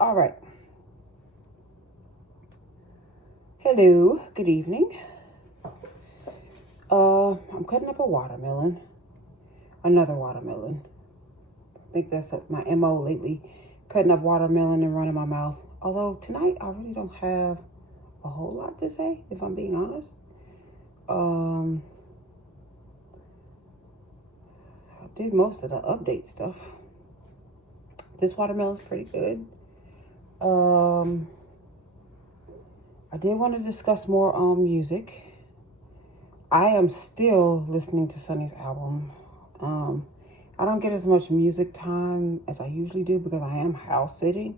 All right. Hello, good evening. I'm cutting up a watermelon. Another watermelon. I think that's my MO lately. Cutting up watermelon and running my mouth. Although tonight I really don't have a whole lot to say, if I'm being honest. I did most of the update stuff. This watermelon's pretty good. I did want to discuss more on music. I am still listening to Sonny's album. I don't get as much music time as I usually do because I am house sitting.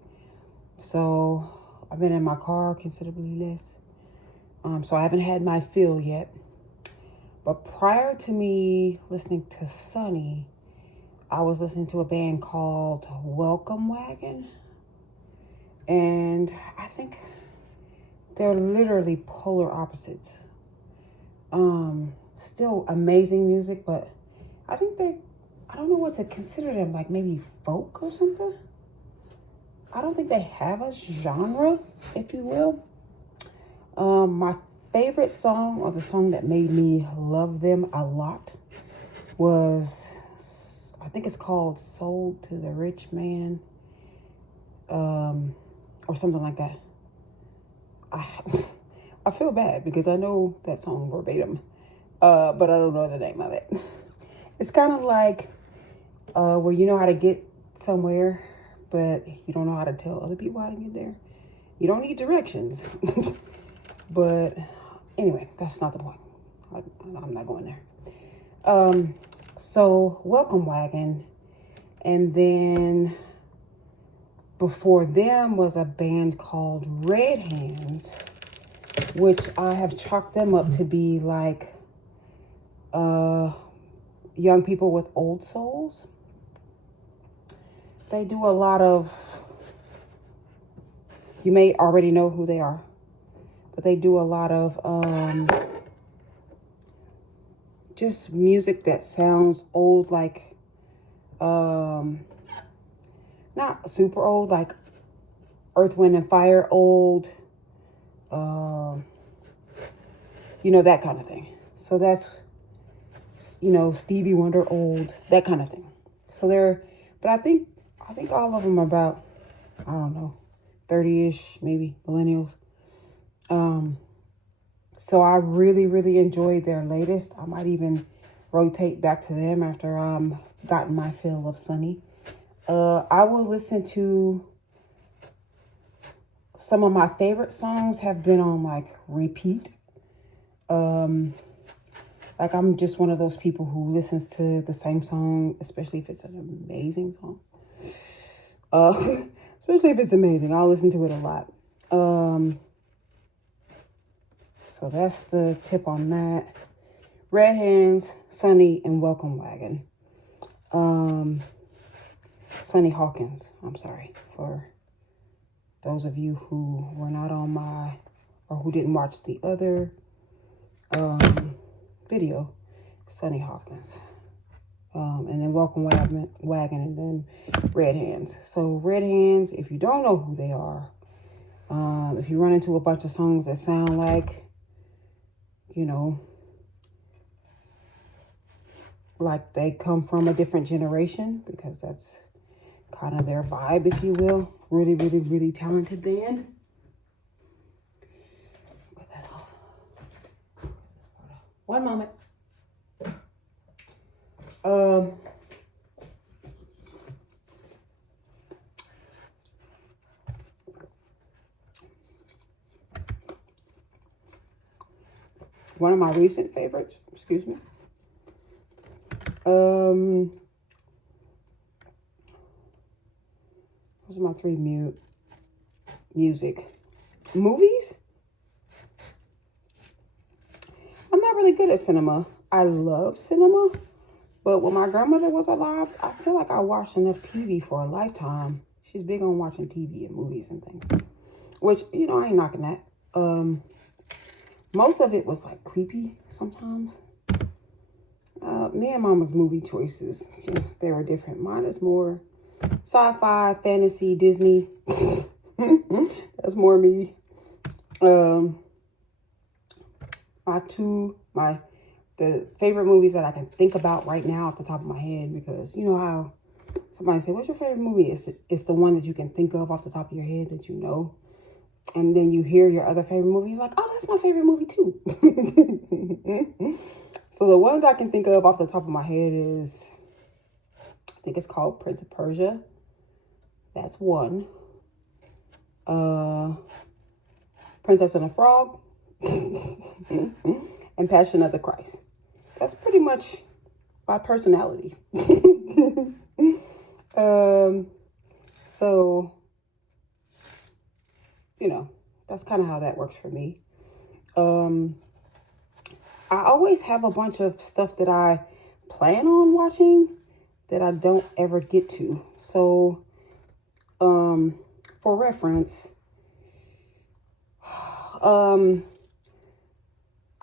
So I've been in my car considerably less. So I haven't had my fill yet. But prior to me listening to Sonny, I was listening to a band called Welcome Wagon. And I think they're literally polar opposites. Still amazing music, but I think I don't know what to consider them, like maybe folk or something. I don't think they have a genre, if you will. My favorite song, or the song that made me love them a lot, was, I think it's called Sold to the Rich Man, or something like that. I feel bad because I know that song verbatim, but I don't know the name of it. It's kind of like where you know how to get somewhere, but you don't know how to tell other people how to get there. You don't need directions. But anyway, that's not the point. I'm not going there. So Welcome Wagon, and then before them was a band called Red Hands, which I have chalked them up to be like young people with old souls. They do a lot of, you may already know who they are, but they do a lot of just music that sounds old, like not super old, like Earth, Wind and Fire old, that kind of thing. So that's, Stevie Wonder old, that kind of thing. So but I think all of them are about, I don't know, 30-ish, maybe, millennials. So I really, really enjoyed their latest. I might even rotate back to them after I'm gotten my fill of Sonny. I will listen to some of my favorite songs have been on like repeat. Like I'm just one of those people who listens to the same song, especially if it's an amazing song. Especially if it's amazing, I'll listen to it a lot. So that's the tip on that. Red Hands, Sonny, and Welcome Wagon. Sonny Hawkins, I'm sorry, for those of you who were not on or who didn't watch the other video, Sonny Hawkins. And then Welcome Wagon, and then Red Hands. So Red Hands, if you don't know who they are, if you run into a bunch of songs that sound like, like they come from a different generation, because that's kind of their vibe, if you will. Really, really, really talented band. Put that off. One moment. One of my recent favorites, excuse me. Those are my three music. Movies? I'm not really good at cinema. I love cinema, but when my grandmother was alive, I feel like I watched enough TV for a lifetime. She's big on watching TV and movies and things, which, I ain't knocking that. Most of it was like creepy sometimes. Me and Mama's movie choices, they were different. Mine is more sci-fi, fantasy, Disney. That's more me. The favorite movies that I can think about right now off the top of my head, because you know how somebody say, what's your favorite movie? It's the one that you can think of off the top of your head that you know. And then you hear your other favorite movie, you're like, oh, that's my favorite movie too. So the ones I can think of off the top of my head is, I think it's called Prince of Persia. That's one. Princess and the Frog. And Passion of the Christ. That's pretty much my personality. So, you know, that's kind of how that works for me. I always have a bunch of stuff that I plan on watching that I don't ever get to. So, for reference,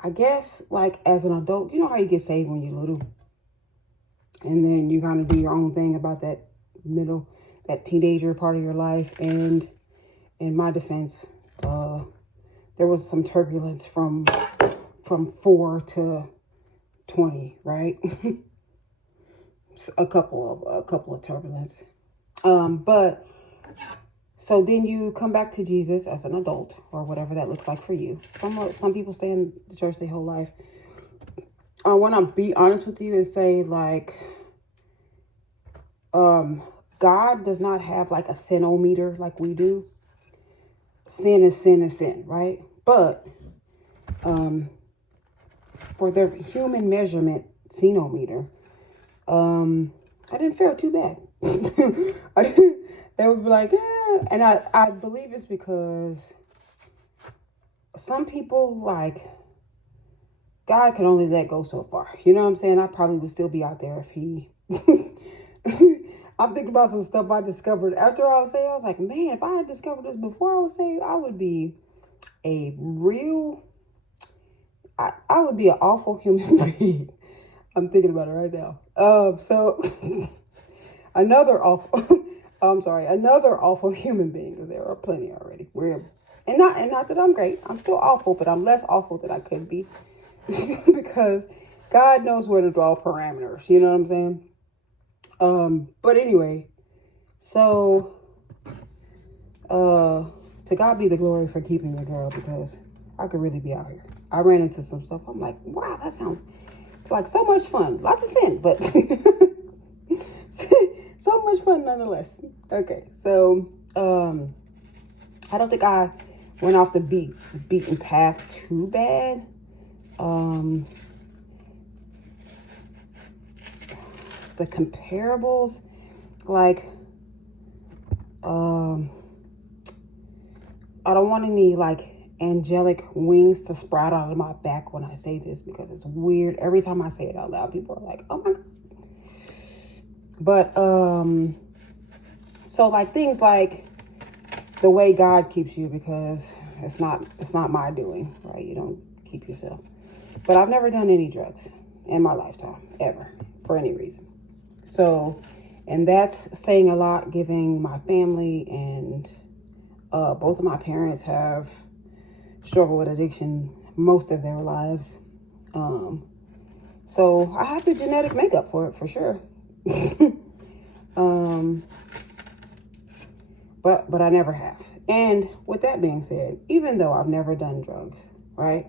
I guess like as an adult, you know how you get saved when you're little, and then you kind of do your own thing about that teenager part of your life. And in my defense, there was some turbulence from 4 to 20, right? a couple of turbulence. But so then you come back to Jesus as an adult, or whatever that looks like for you. Some people stay in the church their whole life. I want to be honest with you and say, like, God does not have like a sinometer like we do. Sin is sin is sin, right? But for the human measurement sinometer, I didn't fare too bad. They would be like, yeah. And I believe it's because some people, like, God can only let go so far. You know what I'm saying? I probably would still be out there if he... I'm thinking about some stuff I discovered after I was saved. I was like, man, if I had discovered this before I was saved, I would be a real... I would be an awful human being. I'm thinking about it right now. So another awful human being, because there are plenty already. And not that I'm great. I'm still awful, but I'm less awful than I could be. Because God knows where to draw parameters. You know what I'm saying? But anyway, so to God be the glory for keeping the girl, because I could really be out here. I ran into some stuff. I'm like, wow, that sounds like so much fun. Lots of sin, but so much fun nonetheless. Okay, so I don't think I went off the beaten path too bad. The comparables, like, I don't want any like angelic wings to sprout out of my back when I say this, because it's weird. Every time I say it out loud, people are like, oh my God. But, so like things like the way God keeps you, because it's not my doing, right? You don't keep yourself. But I've never done any drugs in my lifetime, ever, for any reason. So, and that's saying a lot, giving my family and both of my parents have struggled with addiction most of their lives. So I have the genetic makeup for it, for sure. But I never have. And with that being said, even though I've never done drugs, right?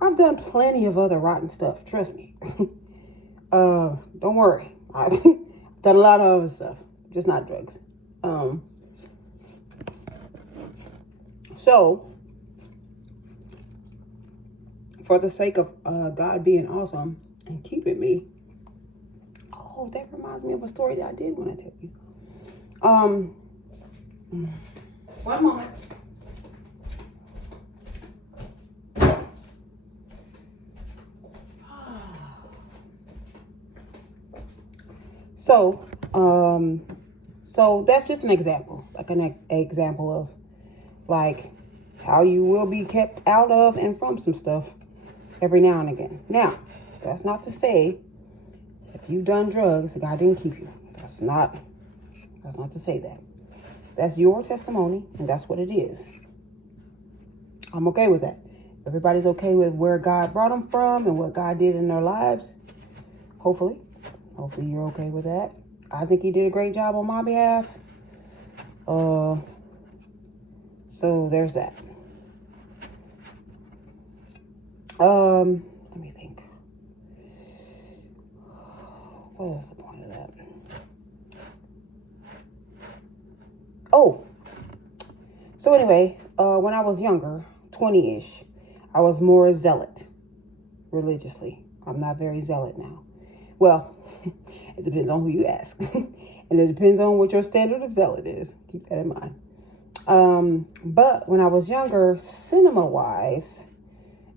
I've done plenty of other rotten stuff. Trust me. Don't worry. I've done a lot of other stuff, just not drugs. So for the sake of God being awesome and keeping me, oh, that reminds me of a story that I did want to tell you. One moment. So that's just an example, like an example of like how you will be kept out of and from some stuff every now and again. Now, that's not to say if you've done drugs, God didn't keep you. That's not to say that. That's your testimony, and that's what it is. I'm okay with that. Everybody's okay with where God brought them from and what God did in their lives. Hopefully you're okay with that. I think he did a great job on my behalf. So there's that. Let me think. What was the point of that? Oh, so anyway, when I was younger, 20-ish, I was more zealot religiously. I'm not very zealot now. Well, it depends on who you ask. And it depends on what your standard of zealot is. Keep that in mind. But when I was younger, cinema-wise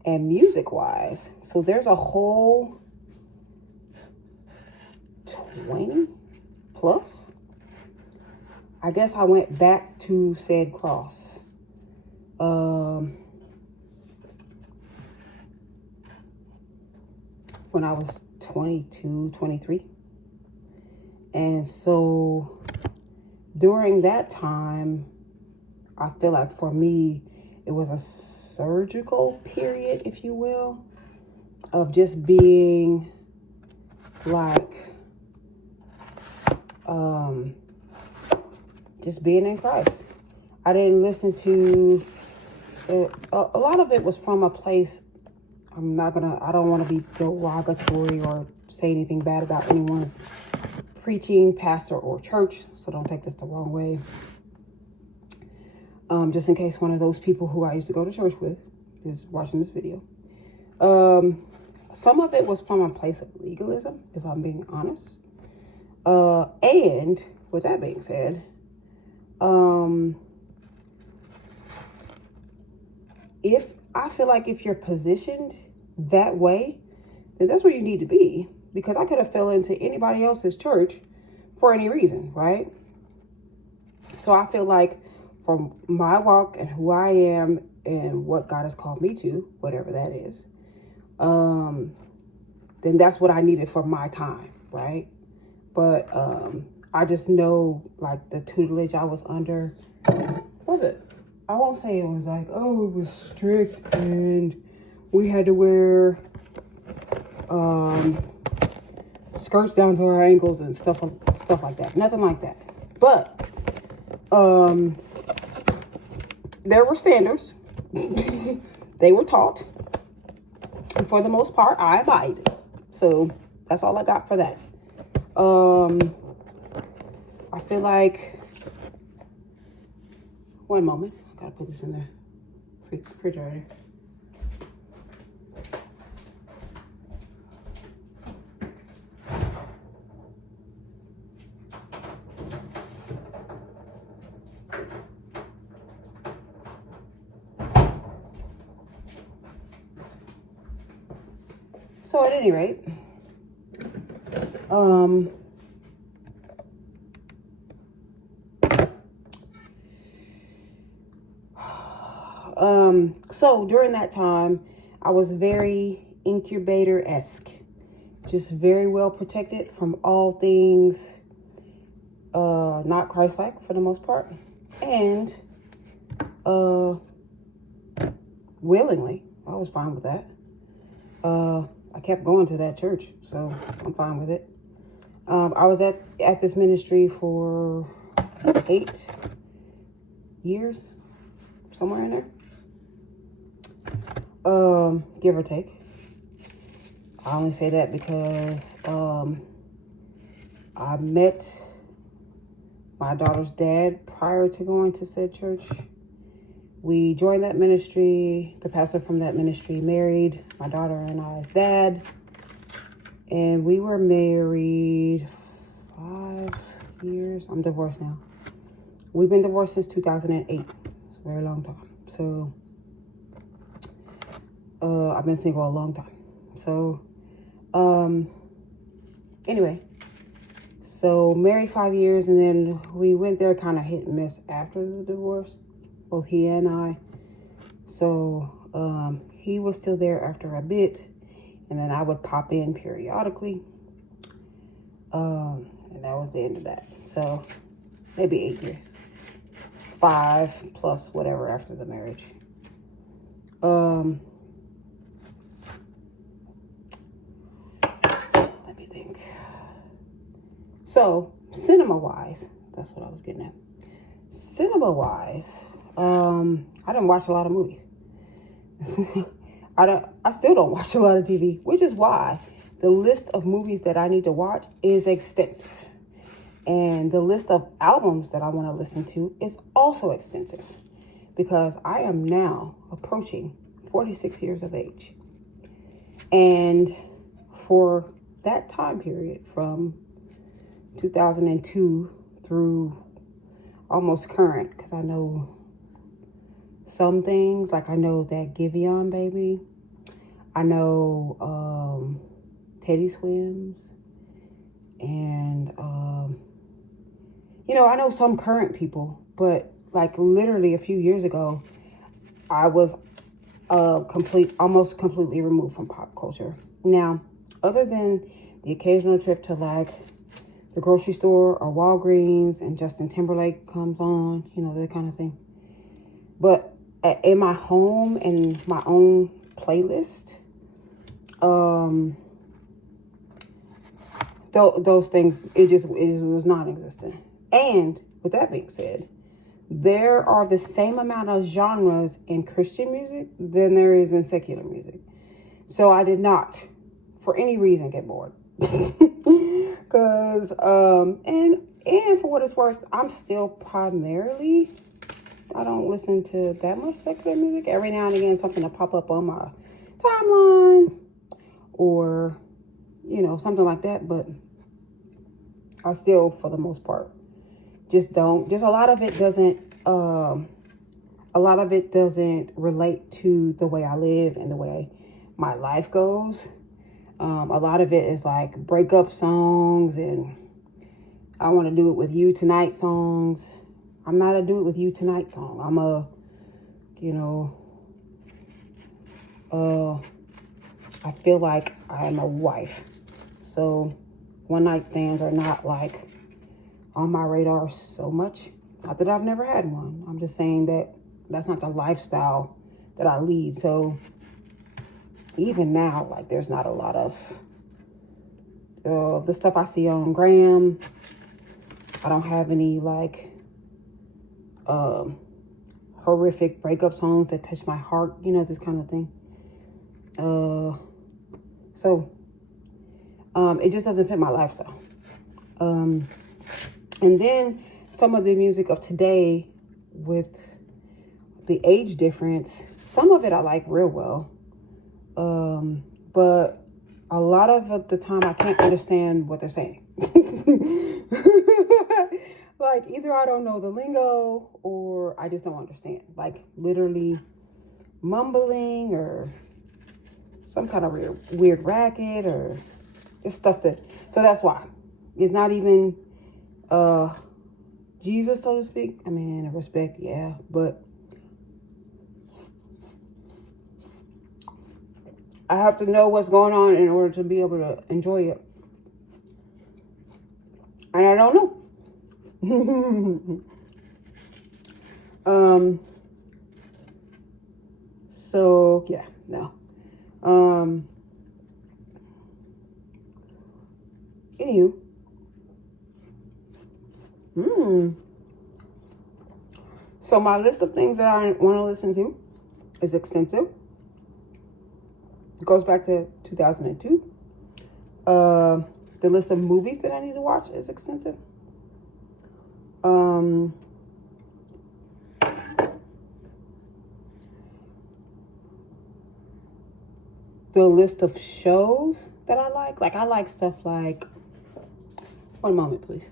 and music-wise, so there's a whole 20 plus. I guess I went back to said cross. When I was 22, 23. And so during that time, I feel like for me, it was a surgical period, if you will, of just being like, just being in Christ. I didn't listen to, a lot of it was from a place, I don't want to be derogatory or say anything bad about anyone's preaching, pastor, or church, so don't take this the wrong way. Just in case one of those people who I used to go to church with is watching this video. Some of it was from a place of legalism, if I'm being honest. And with that being said, if I feel like if you're positioned that way, then that's where you need to be. Because I could have fell into anybody else's church for any reason, right? So I feel like from my walk and who I am and what God has called me to, whatever that is, then that's what I needed for my time, right? But I just know, like, the tutelage I was under, I won't say it was like, oh, it was strict and we had to wear skirts down to our ankles and stuff like that. Nothing like that. But there were standards. They were taught. And for the most part, I abided. So that's all I got for that. I feel like, one moment. I gotta put this in the refrigerator. So at any rate, so during that time, I was very incubator-esque, just very well protected from all things not Christ-like for the most part, and willingly, I was fine with that. I kept going to that church, so I'm fine with it. I was at this ministry for 8 years, somewhere in there. Give or take. I only say that because I met my daughter's dad prior to going to said church. We joined that ministry. The pastor from that ministry married my daughter and I's dad. And we were married 5 years. I'm divorced now. We've been divorced since 2008. It's a very long time. So, I've been single a long time. So, anyway. So, married 5 years, and then we went there kind of hit and miss after the divorce. Both he and I. So, he was still there after a bit. And then I would pop in periodically. And that was the end of that. So, maybe 8 years. 5 plus whatever after the marriage. Let me think. So, cinema-wise, that's what I was getting at. Cinema-wise, I didn't watch a lot of movies. I still don't watch a lot of TV, which is why the list of movies that I need to watch is extensive. And the list of albums that I want to listen to is also extensive, because I am now approaching 46 years of age. And for that time period, from 2002 through almost current, because I know some things, like I know that Giveon baby, I know Teddy Swims, and I know some current people, but like literally a few years ago, I was almost completely removed from pop culture. Now, other than the occasional trip to like the grocery store or Walgreens and Justin Timberlake comes on, that kind of thing. But in my home and my own playlist, those things, it was non-existent. And with that being said, there are the same amount of genres in Christian music than there is in secular music. So I did not, for any reason, get bored. Because, and for what it's worth, I'm still primarily, I don't listen to that much secular music. Every now and again, something will pop up on my timeline or, something like that. But I still, for the most part, just a lot of it doesn't relate to the way I live and the way my life goes. A lot of it is like breakup songs and I want to do it with you tonight songs. I'm not a do it with you tonight song. I'm I feel like I'm a wife. So one night stands are not like on my radar so much. Not that I've never had one. I'm just saying that that's not the lifestyle that I lead. So even now, like there's not a lot of the stuff I see on Graham. I don't have any like horrific breakup songs that touch my heart, this kind of thing. So it just doesn't fit my lifestyle. And then some of the music of today, with the age difference, some of it I like real well. But a lot of the time I can't understand what they're saying. Like either I don't know the lingo or I just don't understand. Like literally mumbling or some kind of weird racket or just stuff so that's why. It's not even Jesus, so to speak. I mean, in respect, yeah, but I have to know what's going on in order to be able to enjoy it. And I don't know. So yeah, no. Anywho. So my list of things that I want to listen to is extensive. It goes back to 2002. The list of movies that I need to watch is extensive. The list of shows that I like stuff like, one moment, please.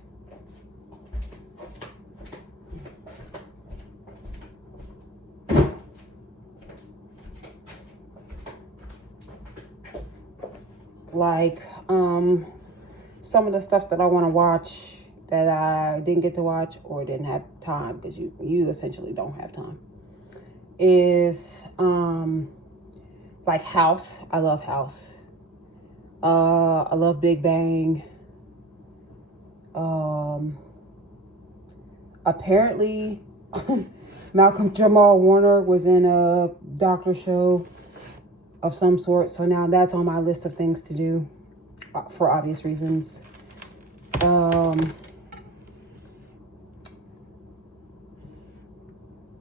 Like, some of the stuff that I want to watch that I didn't get to watch or didn't have time, because you essentially don't have time, is, like House. I love House. I love Big Bang. Apparently Malcolm Jamal Warner was in a doctor show of some sort. So now that's on my list of things to do for obvious reasons.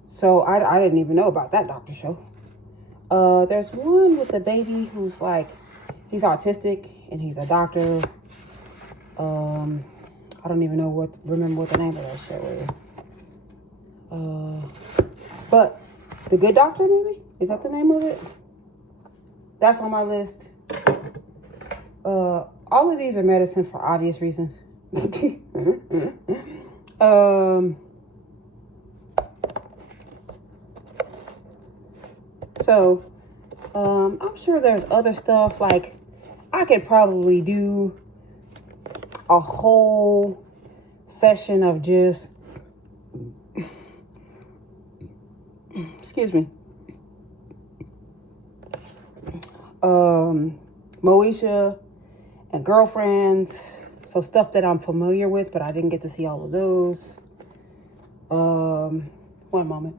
So I didn't even know about that doctor show. There's one with the baby who's like, he's autistic and he's a doctor. I don't even remember what the name of that show is. But The Good Doctor, maybe? Is that the name of it? That's on my list. All of these are medicine for obvious reasons. So, I'm sure there's other stuff, like, I could probably do a whole session of just, excuse me, Moesha and Girlfriends. So stuff that I'm familiar with, but I didn't get to see all of those. One moment.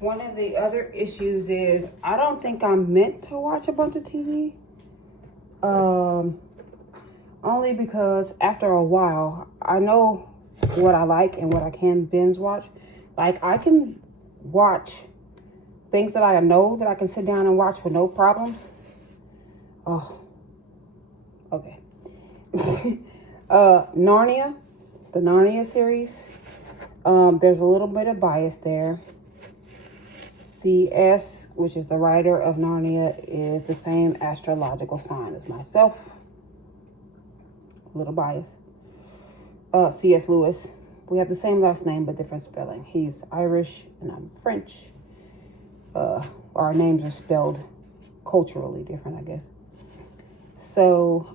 One of the other issues is I don't think I'm meant to watch a bunch of TV. Only because after a while, I know what I like and what I can binge watch. Like, I can watch things that I know that I can sit down and watch with no problems. Oh, okay. Narnia, the Narnia series. There's a little bit of bias there. C.S., which is the writer of Narnia, is the same astrological sign as myself. A little bias. C.S. Lewis. We have the same last name, but different spelling. He's Irish and I'm French. Our names are spelled culturally different, I guess. So,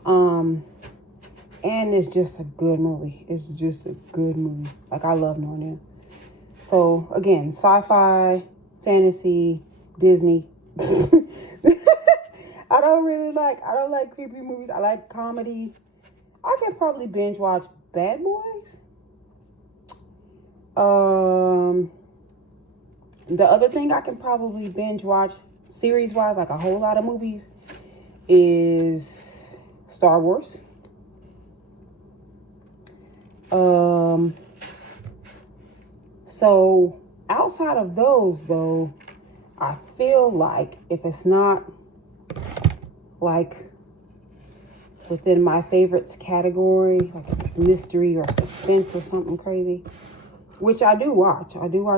and it's just a good movie. It's just a good movie. Like, I love Narnia. So, again, sci-fi, fantasy, Disney. I don't like creepy movies. I like comedy. I can probably binge watch Bad Boys. The other thing I can probably binge watch series wise, like a whole lot of movies, is Star Wars. So outside of those though, I feel like if it's not like within my favorites category, like if it's mystery or suspense or something crazy, which I do watch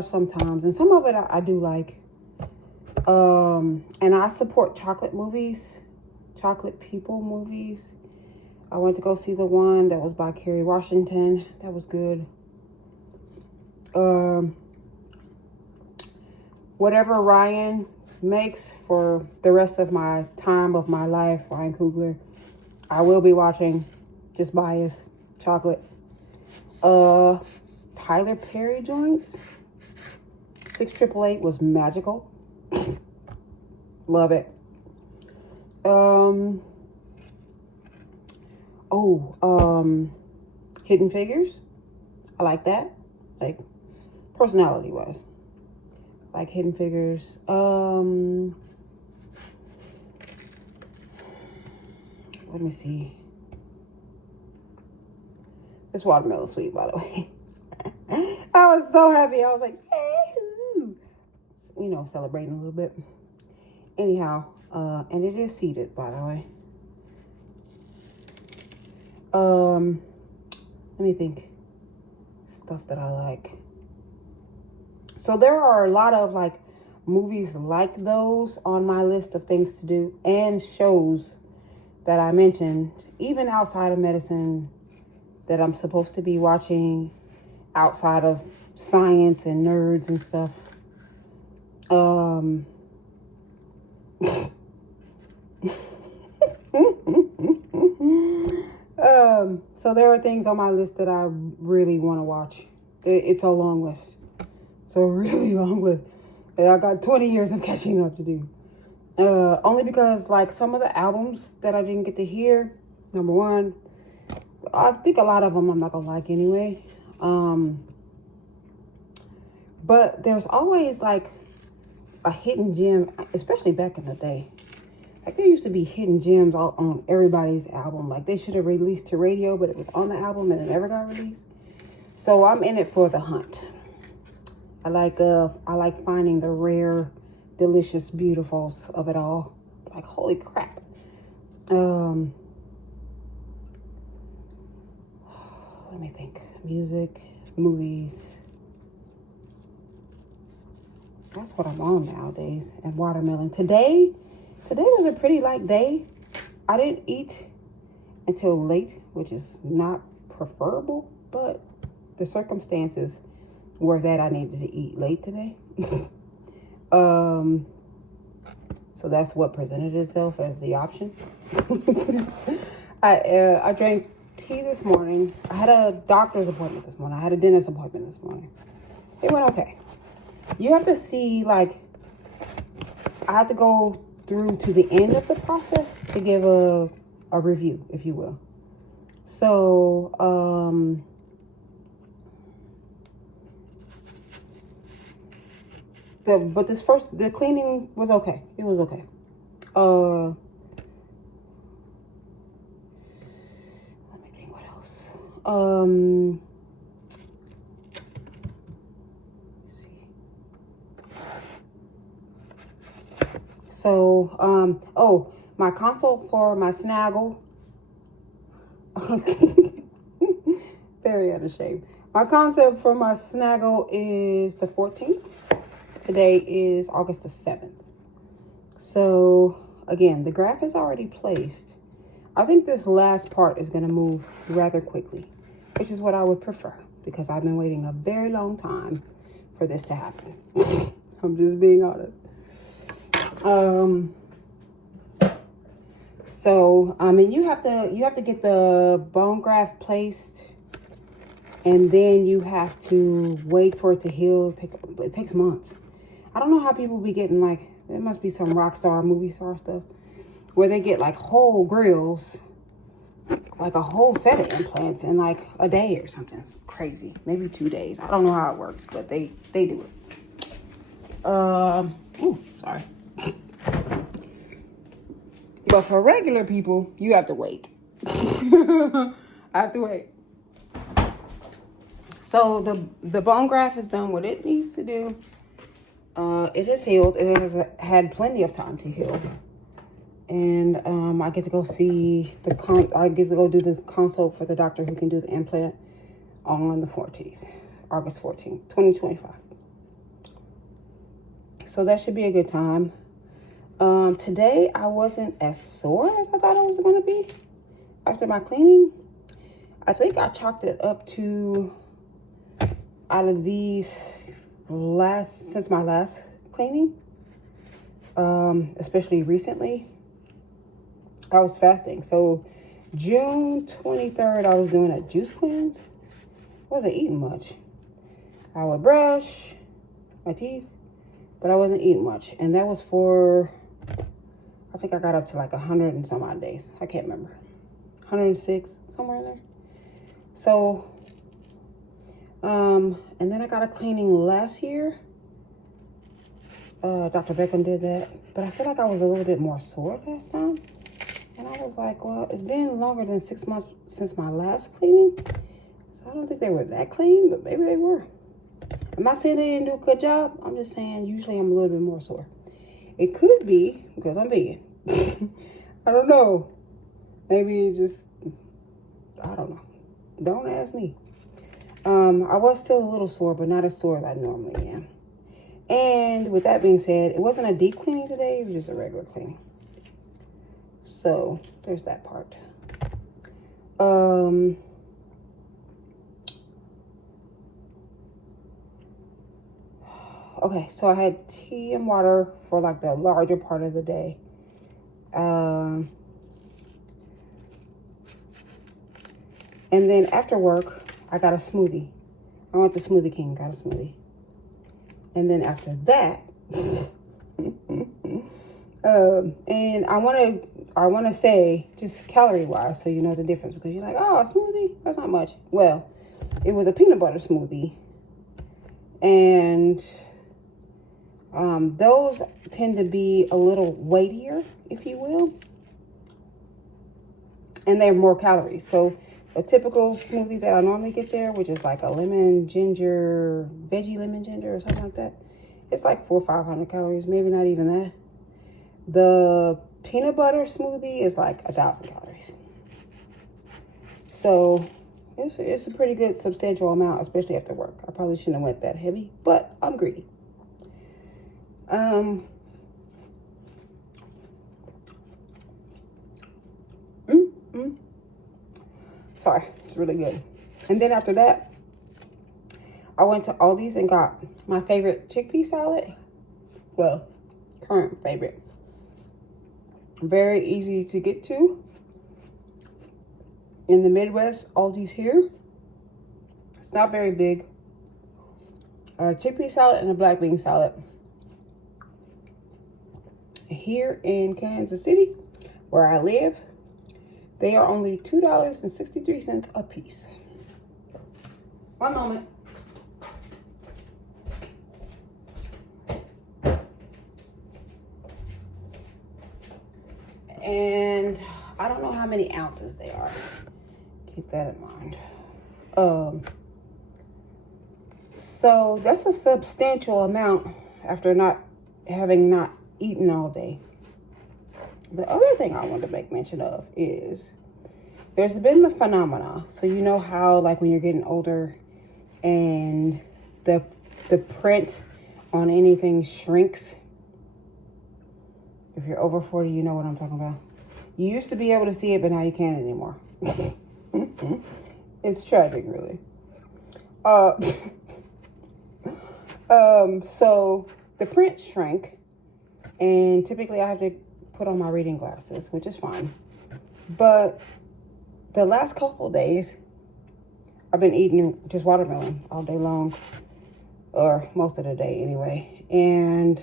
sometimes, and some of it I do like. And I support chocolate people movies. I went to go see the one that was by Kerry Washington. That was good. Whatever Ryan makes for the rest of my time of my life, Ryan Coogler, I will be watching. Just bias. Chocolate. Tyler Perry joints. 6888 was magical. Love it. Hidden Figures. I like that. Like, personality wise. Like Hidden Figures. Let me see. It's Watermelon Sweet, by the way. I was so happy. I was like, hey, you know, celebrating a little bit. Anyhow, and it is seeded, by the way. Let me think. Stuff that I like. So there are a lot of like movies like those on my list of things to do, and shows that I mentioned, even outside of medicine, that I'm supposed to be watching outside of science and nerds and stuff. So there are things on my list that I really want to watch. It's a long list. It's a really long list. And I got 20 years of catching up to do. Only because like some of the albums that I didn't get to hear, number one, I think a lot of them I'm not gonna like anyway. But there's always like a hidden gem, especially back in the day. Like there used to be hidden gems all on everybody's album. Like they should have released to radio, but it was on the album and it never got released. So I'm in it for the hunt. I like finding the rare, delicious, beautifuls of it all. Like holy crap. Let me think. Music, movies. That's what I'm on nowadays. And watermelon. Today was a pretty light day. I didn't eat until late, which is not preferable, but the circumstances were that I needed to eat late today. So that's what presented itself as the option. I drank tea this morning. I had a doctor's appointment this morning. I had a dentist appointment this morning. It went okay. You have to see, like, I have to go through to the end of the process to give a review, if you will. So, the cleaning was okay. It was okay. Let me think what else. Let's see. So, my consult for my Snaggle. Very unashamed. My consult for my Snaggle is the 14th. Today is August the 7th. So, again, the graph is already placed. I think this last part is going to move rather quickly, which is what I would prefer because I've been waiting a very long time for this to happen. I'm just being honest. So, I mean, you have to get the bone graft placed, and then you have to wait for it to heal. It takes months. I don't know how people be getting, like, there must be some rock star, movie star stuff where they get like whole grills, like a whole set of implants in like a day or something. It's crazy. Maybe 2 days. I don't know how it works, but they do it. Sorry. But for regular people, you have to wait. I have to wait. So the bone graft has done what it needs to do. It has healed. It has had plenty of time to heal. And I get to go see I get to go do the consult for the doctor who can do the implant on the 14th, August 14th, 2025. So that should be a good time. Today I wasn't as sore as I thought I was going to be after my cleaning. I think I chalked it up to, out of these since my last cleaning, especially recently, I was fasting. So June 23rd, I was doing a juice cleanse. Wasn't eating much. I would brush my teeth, but I wasn't eating much. And that was for, I think I got up to like 100 and some odd days. I can't remember. 106, somewhere in there. So, and then I got a cleaning last year. Dr. Beckham did that. But I feel like I was a little bit more sore last time. And I was like, well, it's been longer than 6 months since my last cleaning. So I don't think they were that clean, but maybe they were. I'm not saying they didn't do a good job. I'm just saying usually I'm a little bit more sore. It could be because I'm vegan. I don't know. Maybe just, I don't know. Don't ask me. I was still a little sore, but not as sore as I normally am. And with that being said, it wasn't a deep cleaning today. It was just a regular cleaning. So there's that part. Okay, so I had tea and water for like the larger part of the day. And then after work, I got a smoothie. I went to Smoothie King, got a smoothie. And then after that, And I want to say just calorie wise, so you know the difference, because you're like, oh, a smoothie, that's not much. Well, it was a peanut butter smoothie, and those tend to be a little weightier, if you will, and they're more calories. So a typical smoothie that I normally get there, which is like a lemon ginger, veggie lemon ginger or something like that, it's like 400 or 500 calories, maybe not even that. The peanut butter smoothie is like 1,000 calories. So it's a pretty good substantial amount, especially after work. I probably shouldn't have went that heavy, but I'm greedy. Sorry, it's really good. And then after that, I went to Aldi's and got my favorite chickpea salad. Well, current favorite. Very easy to get to. In the Midwest, Aldi's here. It's not very big. A chickpea salad and a black bean salad. Here in Kansas City, where I live, they are only $2.63 a piece. One moment. And I don't know how many ounces they are. Keep that in mind. So that's a substantial amount after having not eaten all day. The other thing I want to make mention of is there's been the phenomena. So you know how like when you're getting older and the print on anything shrinks. If you're over 40, you know what I'm talking about. You used to be able to see it, but now you can't anymore. It's tragic, really. So the print shrank, and typically I have to put on my reading glasses, which is fine. But the last couple of days, I've been eating just watermelon all day long, or most of the day anyway. And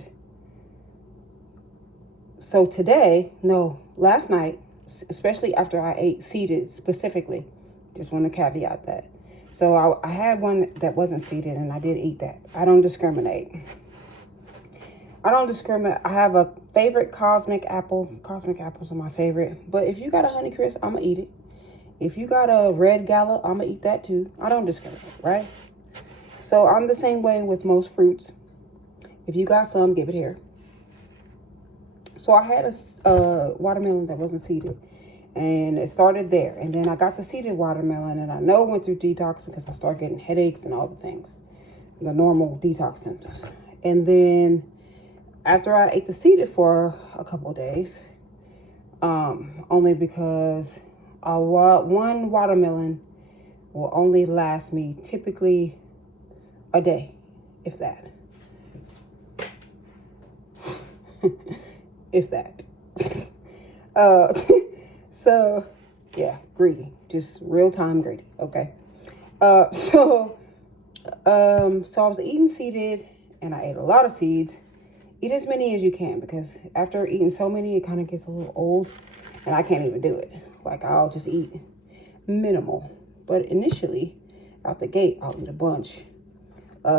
so last night, especially after I ate seeded specifically, just want to caveat that. So I had one that wasn't seeded, and I did eat that. I don't discriminate. I have a favorite Cosmic apple. Cosmic apples are my favorite. But if you got a Honeycrisp, I'm going to eat it. If you got a Red Gala, I'm going to eat that too. I don't discriminate, right? So I'm the same way with most fruits. If you got some, give it here. So I had a watermelon that wasn't seeded. And it started there. And then I got the seeded watermelon. And I know it went through detox because I started getting headaches and all the things. The normal detox symptoms. And then after I ate the seeded for a couple of days, only because one watermelon will only last me typically a day, if that. If that. So yeah, greedy, just real time greedy. Okay. So I was eating seeded, and I ate a lot of seeds. Eat as many as you can, because after eating so many, it kind of gets a little old, and I can't even do it. Like, I'll just eat minimal. But initially, out the gate, I'll eat a bunch.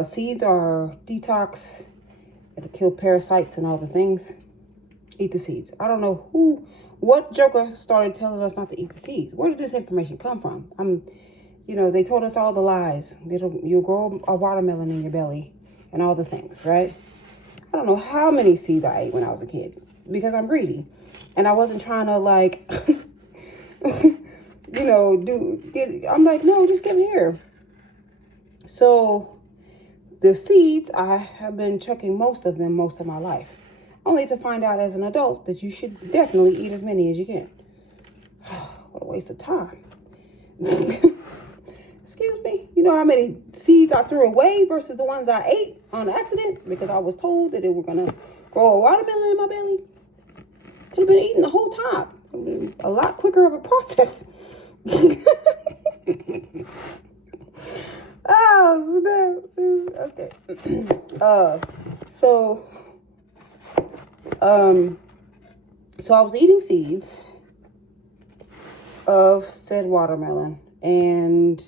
Seeds are detox. It'll kill parasites and all the things. Eat the seeds. I don't know what joker started telling us not to eat the seeds. Where did this information come from? They told us all the lies. You'll grow a watermelon in your belly and all the things, right? I don't know how many seeds I ate when I was a kid, because I'm greedy. And I wasn't trying to I'm like, no, just get it here. So the seeds, I have been chucking most of them most of my life, only to find out as an adult that you should definitely eat as many as you can. What a waste of time. Excuse me. You know how many seeds I threw away versus the ones I ate on accident because I was told that it were going to grow a watermelon in my belly? Could have been eaten the whole time. A lot quicker of a process. Oh, snap. Okay. So I was eating seeds of said watermelon, and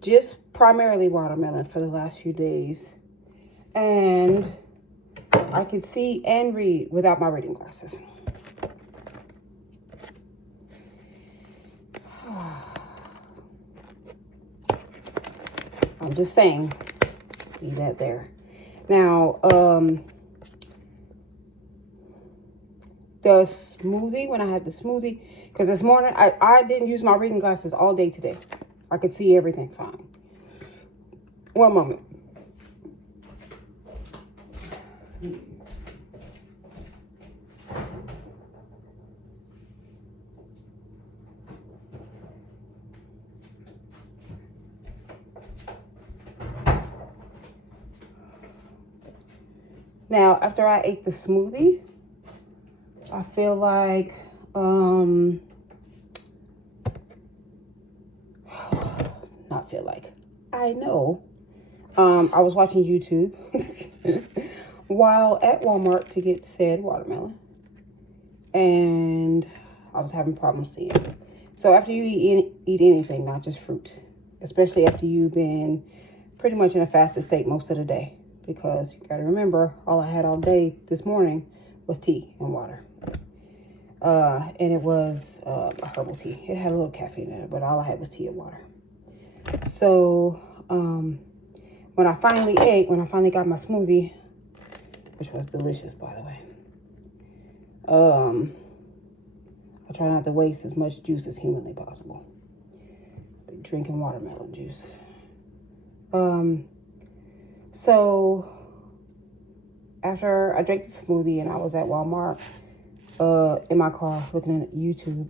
just primarily watermelon for the last few days. And I could see and read without my reading glasses. I'm just saying, leave that there. Now, the smoothie, when I had the smoothie, because this morning, I didn't use my reading glasses all day today. I could see everything fine. One moment. Now, after I ate the smoothie, I feel like, not feel like, I know, I was watching YouTube while at Walmart to get said watermelon, and I was having problems seeing. So after you eat anything, not just fruit, especially after you've been pretty much in a fasted state most of the day, because you got to remember, all I had all day this morning was tea and water. And it was a herbal tea. It had a little caffeine in it, but all I had was tea and water. So when I finally got my smoothie, which was delicious, by the way, I try not to waste as much juice as humanly possible. Drinking watermelon juice. So after I drank the smoothie and I was at Walmart, in my car looking at YouTube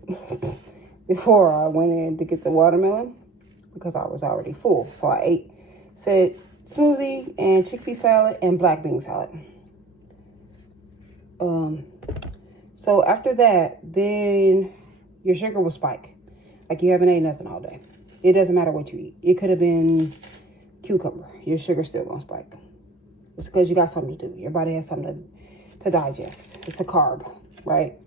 before I went in to get the watermelon because I was already full. So I ate said smoothie and chickpea salad and black bean salad. So after that, then your sugar will spike. Like you haven't ate nothing all day. It doesn't matter what you eat. It could have been cucumber. Your sugar's still gonna spike. It's because you got something to do. Your body has something to digest. It's a carb, right?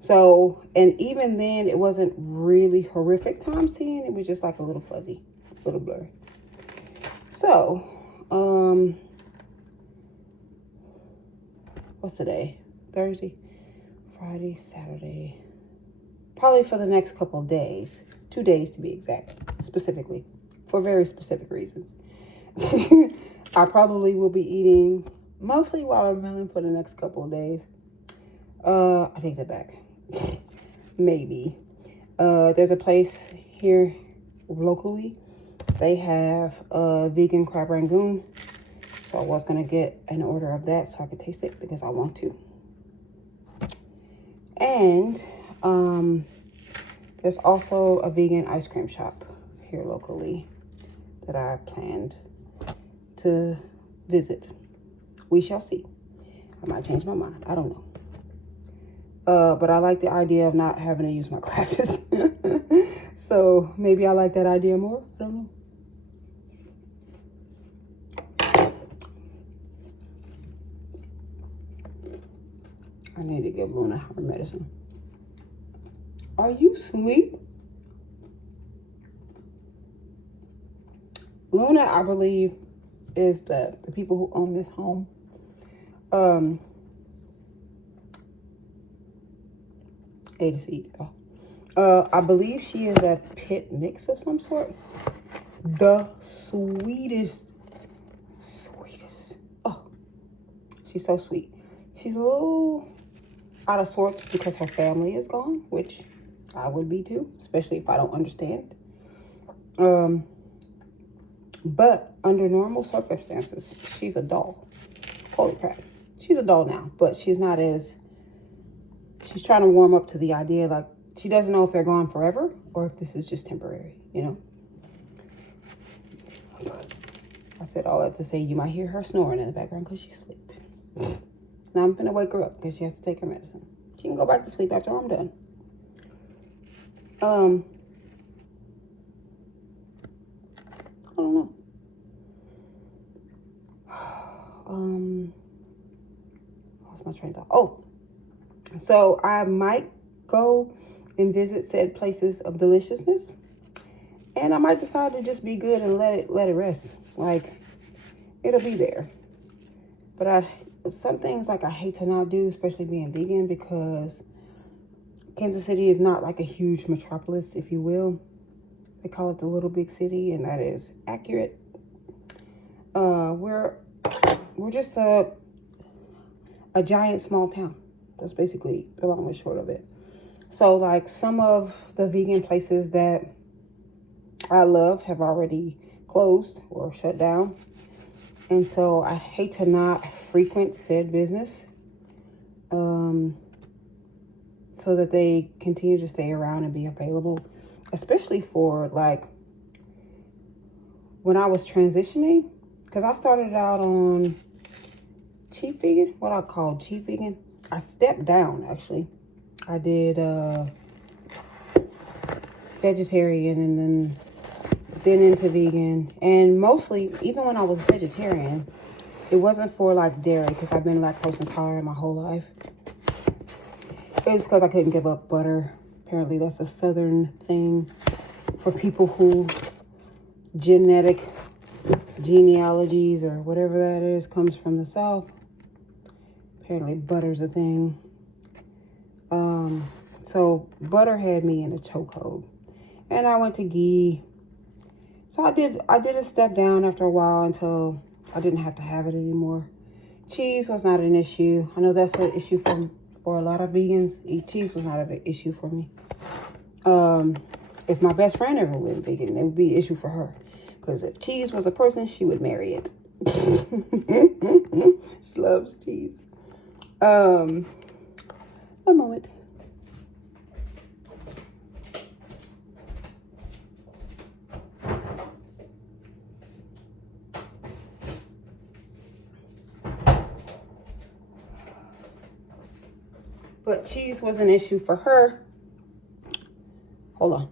So, and even then, it wasn't really horrific time seeing. It was just like a little fuzzy, little blurry. So, what's today? Thursday, Friday, Saturday. Probably for the next couple of days. 2 days to be exact, specifically, for very specific reasons. I probably will be eating mostly watermelon for the next couple of days. I take that back. Maybe. There's a place here locally. They have a vegan crab rangoon. So I was going to get an order of that so I could taste it because I want to. And there's also a vegan ice cream shop here locally that I planned to visit. We shall see. I might change my mind. I don't know. But I like the idea of not having to use my glasses. So maybe I like that idea more. I don't know. I need to give Luna her medicine. Are you asleep? Luna, I believe, is the people who own this home. A to C. I believe she is a pit mix of some sort. The sweetest. Oh, she's so sweet. She's a little out of sorts because her family is gone, which I would be too, especially if I don't understand. But under normal circumstances, she's a doll. Holy crap. She's a doll now, but she's not as... She's trying to warm up to the idea, like, she doesn't know if they're gone forever or if this is just temporary, you know? I said all that to say you might hear her snoring in the background because she's asleep. Now I'm going to wake her up because she has to take her medicine. She can go back to sleep after I'm done. I don't know. Lost lost my train of thought. Oh, so I might go and visit said places of deliciousness, and I might decide to just be good and let it rest. Like, it'll be there. But some things like I hate to not do, especially being vegan, because Kansas City is not like a huge metropolis, if you will. They call it the little big city, and that is accurate. We're just a giant small town. That's basically the long and short of it. So like some of the vegan places that I love have already closed or shut down. And so I hate to not frequent said business so that they continue to stay around and be available, especially for like when I was transitioning, because I started out on cheap vegan, what I call cheap vegan. I stepped down, actually. I did vegetarian and then into vegan. And mostly, even when I was vegetarian, it wasn't for like dairy, because I've been lactose intolerant my whole life. It was because I couldn't give up butter. Apparently that's a southern thing for people who genetic genealogies or whatever that is comes from the South. Apparently butter's a thing. So butter had me in a chokehold, and I went to ghee. So I did a step down after a while until I didn't have to have it anymore. Cheese was not an issue. I know that's an issue for a lot of vegans. Cheese was not an issue for me. If my best friend ever went vegan, it would be an issue for her. Because if cheese was a person, she would marry it. She loves cheese. One moment. But cheese was an issue for her. Hold on.